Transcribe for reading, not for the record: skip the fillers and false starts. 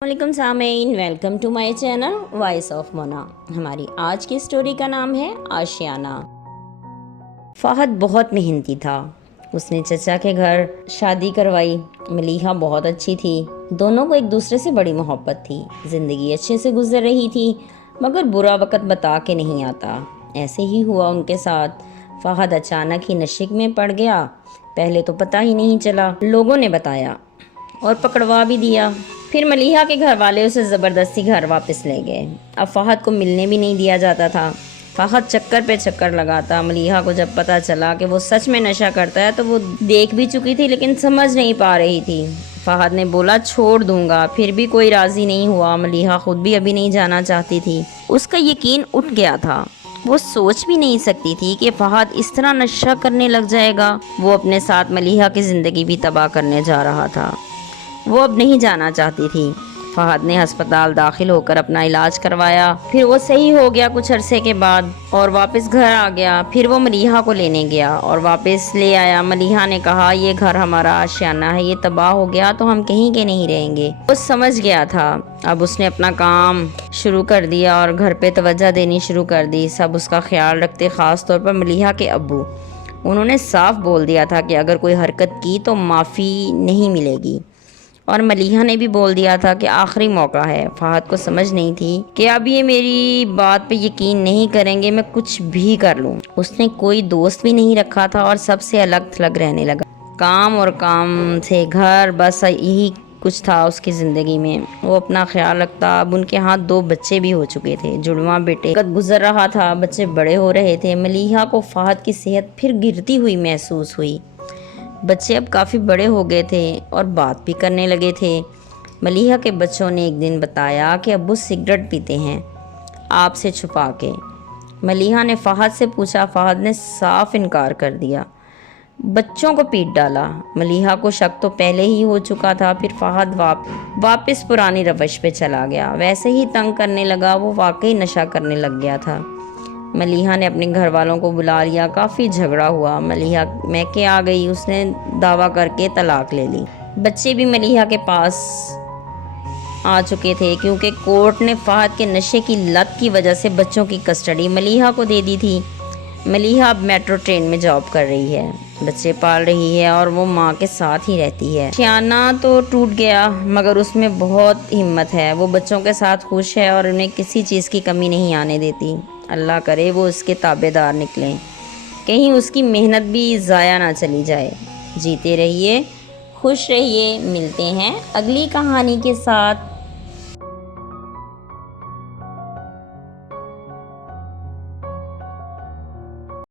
वालेकुम सामीन, welcome to my channel voice of Mona. हमारी आज की स्टोरी का नाम है आशियाना। फ़हद बहुत मेहनती था। उसने चचा के घर शादी करवाई। मलीहा बहुत अच्छी थी। दोनों को एक दूसरे से बड़ी मोहब्बत थी। ज़िंदगी अच्छे से गुजर रही थी, मगर बुरा वक़्त बता के नहीं आता। ऐसे ही हुआ उनके साथ। फ़हद अचानक ही नशे में पड़ गया। पहले तो पता ही नहीं चला, लोगों ने बताया और पकड़वा भी दिया। फिर मलीहा के घर वाले उसे ज़बरदस्ती घर वापस ले गए। अब फ़हद को मिलने भी नहीं दिया जाता था। फ़हद चक्कर पे चक्कर लगाता। मलीहा को जब पता चला कि वो सच में नशा करता है तो वो देख भी चुकी थी, लेकिन समझ नहीं पा रही थी। फ़हद ने बोला छोड़ दूंगा, फिर भी कोई राज़ी नहीं हुआ। मलीहा खुद भी अभी नहीं जाना चाहती थी। उसका यकीन उठ गया था। वो सोच भी नहीं सकती थी कि फ़हद इस तरह नशा करने लग जाएगा। वो अपने साथ मलीहा की ज़िंदगी भी तबाह करने जा रहा था। वो अब नहीं जाना चाहती थी। फ़हद ने अस्पताल दाखिल होकर अपना इलाज करवाया। फिर वो सही हो गया कुछ अरसे के बाद और वापस घर आ गया। फिर वो मलीहा को लेने गया और वापस ले आया। मलीहा ने कहा ये घर हमारा आशियाना है, ये तबाह हो गया तो हम कहीं के नहीं रहेंगे। वो समझ गया था। अब उसने अपना काम शुरू कर दिया और घर पे तवज्जो देनी शुरू कर दी। सब उसका ख्याल रखते, ख़ास तौर पर मलीहा के अब्बू। उन्होंने साफ बोल दिया था कि अगर कोई हरकत की तो माफ़ी नहीं मिलेगी। और मलीहा ने भी बोल दिया था कि आखिरी मौका है। फ़हद को समझ नहीं थी कि अब ये मेरी बात पे यकीन नहीं करेंगे, मैं कुछ भी कर लूँ। उसने कोई दोस्त भी नहीं रखा था और सबसे अलग थलग रहने लगा। काम और काम से घर, बस यही कुछ था उसकी ज़िंदगी में। वो अपना ख्याल रखता। अब उनके हाथ 2 बच्चे भी हो चुके थे, जुड़वा बेटे। वक्त गुजर रहा था, बच्चे बड़े हो रहे थे। मलीहा को फ़हद की सेहत फिर गिरती हुई महसूस हुई। बच्चे अब काफ़ी बड़े हो गए थे और बात भी करने लगे थे। मलीहा के बच्चों ने एक दिन बताया कि अब्बू सिगरेट पीते हैं, आपसे छुपा के। मलीहा ने फ़हद से पूछा। फ़हद ने साफ इनकार कर दिया। बच्चों को पीट डाला। मलीहा को शक तो पहले ही हो चुका था। फिर फ़हद वापस पुरानी रवश पे चला गया। वैसे ही तंग करने लगा। वो वाकई नशा करने लग गया था। मलीहा ने अपने घर वालों को बुला लिया। काफ़ी झगड़ा हुआ। मलीहा मैके आ गई। उसने दावा करके तलाक ले ली। बच्चे भी मलीहा के पास आ चुके थे, क्योंकि कोर्ट ने फ़हद के नशे की लत की वजह से बच्चों की कस्टडी मलीहा को दे दी थी। मलीहा अब मेट्रो ट्रेन में जॉब कर रही है, बच्चे पाल रही है और वो माँ के साथ ही रहती है। आशियाना तो टूट गया, मगर उसमें बहुत हिम्मत है। वो बच्चों के साथ खुश है और उन्हें किसी चीज़ की कमी नहीं आने देती। अल्लाह करे वो उसके ताबेदार निकलें, कहीं उसकी मेहनत भी ज़ाया ना चली जाए। जीते रहिए, खुश रहिए। मिलते हैं अगली कहानी के साथ।